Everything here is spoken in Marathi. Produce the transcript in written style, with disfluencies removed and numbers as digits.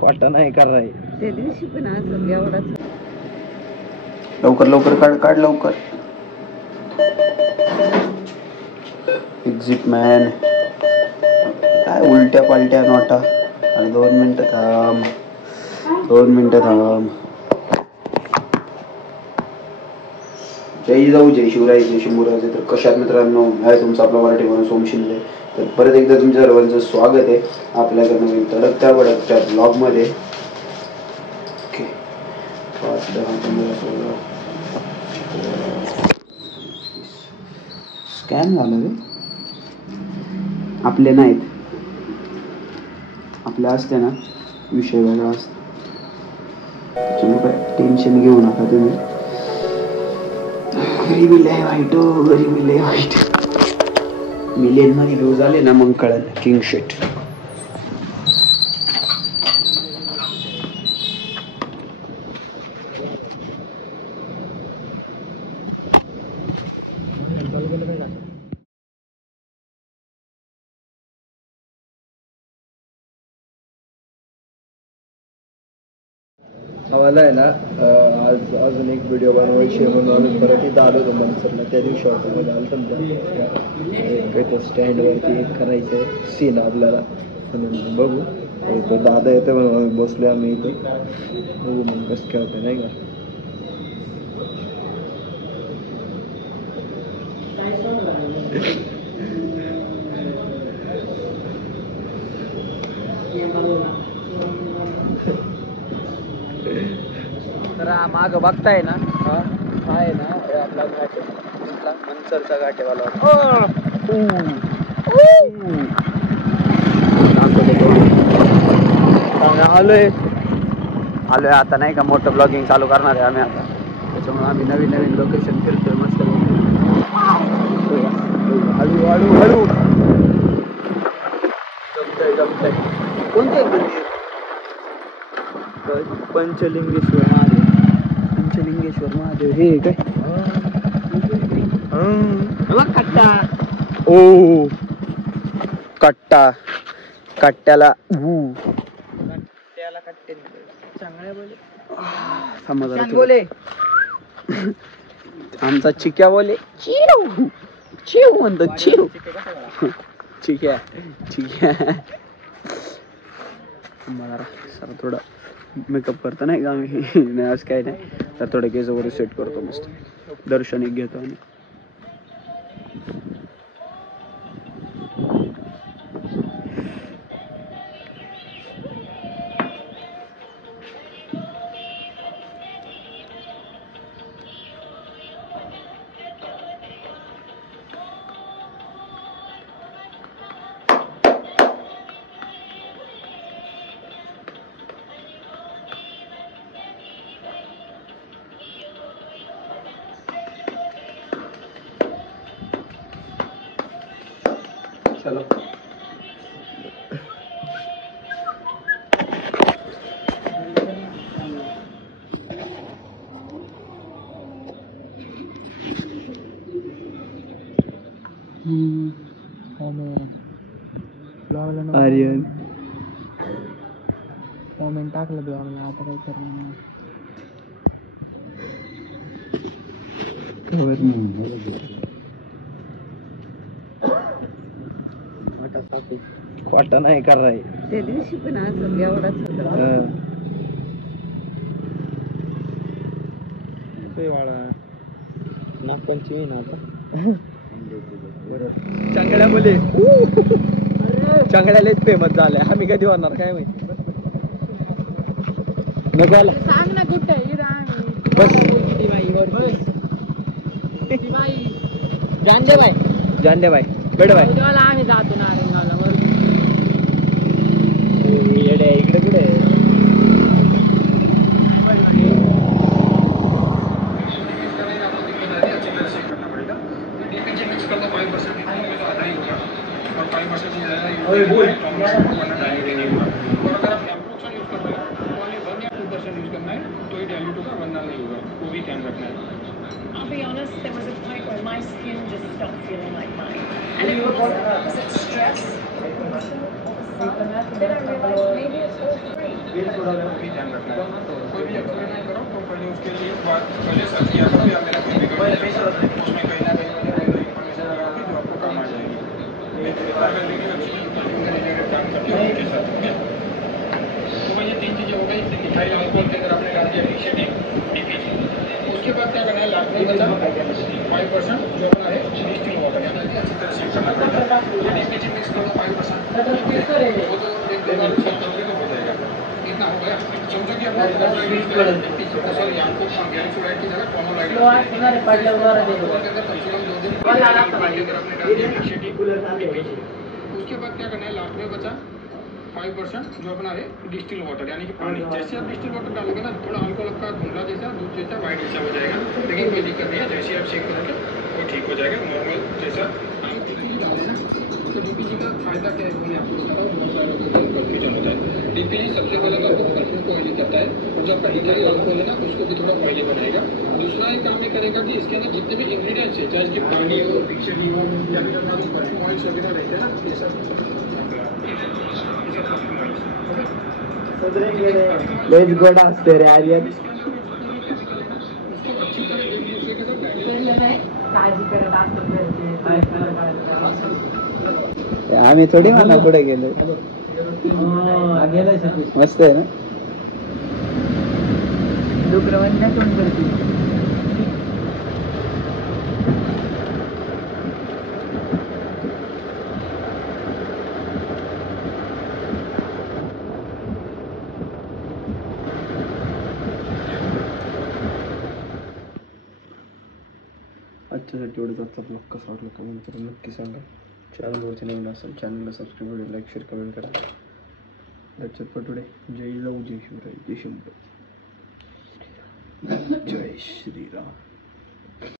खोटा नाही कर रहा है त्या दिवशी पण असं एवढाच. लवकर लवकर काढ काढ लवकर. एक्झिट मॅन काय उलट्या पालट्या नोटा. आणि 2 मिनिटं थांब 2 मिनिटं थांब. जय जाऊ जय शिवराय जय शिवराजे. तर कशात मित्रांनो आहे तुमचा आपला मराठी माणूस ओम शिंदे. तर परत एकदा तुमच्या सर्वांचं स्वागत आहे आपल्याकडे नवीन तडकत्या बडकत्या ब्लॉगमध्ये. ओके 5 10 15 16 स्कॅन झालं रे. आपले नाहीत, आपल्या असते ना विषय वेगळा असतो. त्याच्यामुळे काय टेन्शन घेऊ नका तुम्ही. गरिबी लय वाईट हो, गरिबी लय वाईट. मिलियन मध्ये व्ह्यूज आले ना मग कळलं किंग शेट. आम्हाला आहे ना आज अजून एक व्हिडिओ बनवायची म्हणून आम्ही परत इथं आलो होतो मनसरला. त्या दिवशी हॉटेलमध्ये आलो तर त्या स्टँडवरती एक करायचं आहे सीन आपल्याला म्हणून बघू. तो दादा येतो म्हणून आम्ही बसलो आम्ही इथं बघू मग कसं काय होतं नाही का. तर माग बघताय ना हा आहे ना आपला घाट मनसरचा घाटेवाला. आलोय आलोय आता नाही का मोठं ब्लॉगिंग चालू करणार आहे आम्ही आता. त्याच्यामुळे आम्ही नवीन नवीन लोकेशन फिरतोय मस्त. हळू हळू हळू जमतंय जमतंय. कोणते पंचलिंगेश्वर महादेव. पंचलिंगेश्वर महादेव हे काय कट्टा. ओ कट्टा कट्ट्याला बोले आमचा चिक्या बोले चिव चिव म्हणतो चिव. चिक्या चिक्या मला सर थोडा मेकअप करतो नाही का आम्ही. आज काय नाही तर थोडं केस वगैरे सेट करतो मस्त. दर्शन एक घेतो आणि चलो. आर्यन कॉमेंट टाकलं ब्लॉगला. आता काय करणार खोटा नाही कर रहा है. त्या दिवशी पण असं एवढाच नागपंचमी ना आता. चांगल्या मुले चांगल्यालाच फेमस झालंय. आम्ही कधी होणार काय माहिती. नको आला सांग ना कुठे बस. जानदेबाई जानदेबाई बेडबाई आम्ही जातो नारायणगावला. येडे इकडे कुठे तो ये डायल्यूट होगा वरना नहीं होगा, वो भी ध्यान रखना है। I'll be honest, there was a point where my skin just stopped feeling like mine. And it was it stress? Then I realized maybe it's all three. वो भी ध्यान रखना है। कोई भी एक्सरे नहीं करो तो पहले उसके लिए पहले सर्च किया करो या मेरा कोई भी उसमें कहीं ना कहीं इन्फॉर्मेशन लगा के जो आपको काम आ जाएगी। काम करते हो उनके साथ, ठीक है? तो ये 3 चीज़ें हो गई। मिथाइल अल्कोहल के अंदर आपने डाल दिया डीपीजी। उसके बाद क्या करना है, लास्ट में बचा 5% जो अपना है डिस्टिल वाटर, यानी कि अच्छी तरह से करना पड़ेगा। डीपीजी मिक्स करो 5%, वो तो एक दो बार सब करोगे तो हो जाएगा। इतना हो गया। समझो कि अपना सॉरी आपको गैलिसोलाइड की जगह कॉमोलाइड के अंदर कम से कम 2 दिन के अंदर आपने डाल दिया डीपीजी। उसके बाद क्या करना है, लास्ट में बचा 5% जो अपना है डिस्टिल वाटर, यानी कि पानी। जैसे आप डिस्टिल वाटर डालोगे ना, थोड़ा हल्का हल्का धुंधला जैसा, दूध जैसा, वाइट जैसा हो जाएगा, लेकिन कोई दिक्कत नहीं है। जैसे आप चेक करोगे वो ठीक हो जाएगा, नॉर्मल जैसा। आप डीपीजी डालें ना, तो डीपीजी का फायदा क्या है वो मैं आपको बताता हूँ। बहुत सारे लोगों को कन्फ्यूजन होता है। डीपीजी सबसे पहले तो आपको कन्फ्यूजन को ऑयली करता है, और जो आपका मिथाइल अल्कोहल है ना उसको भी थोड़ा ऑयली बनाएगा। दूसरा एक काम ये करेगा कि इसके अंदर जितने भी इंग्रीडियंट्स है, चाहे इसकी पानी हो, डिक्शनरी हो, या फिर अपना जो परफ्यूम ऑयल्स वगैरह रहते हैं ना, ये सब लेच गोड असते रे आर्यन. आम्ही थोडी म्हणा पुढे गेलो. मस्त आहे ना. आजच्यासाठी एवढंच. आजचा ब्लॉग कसा वाटला कमेंट करून नक्की सांगा. चॅनलवरती नवीन असेल चॅनलला सबस्क्राईब करून लाईक शेअर कमेंट करा. That's it for today. जय लव जय शिवराय जय शंभू जय श्रीराम.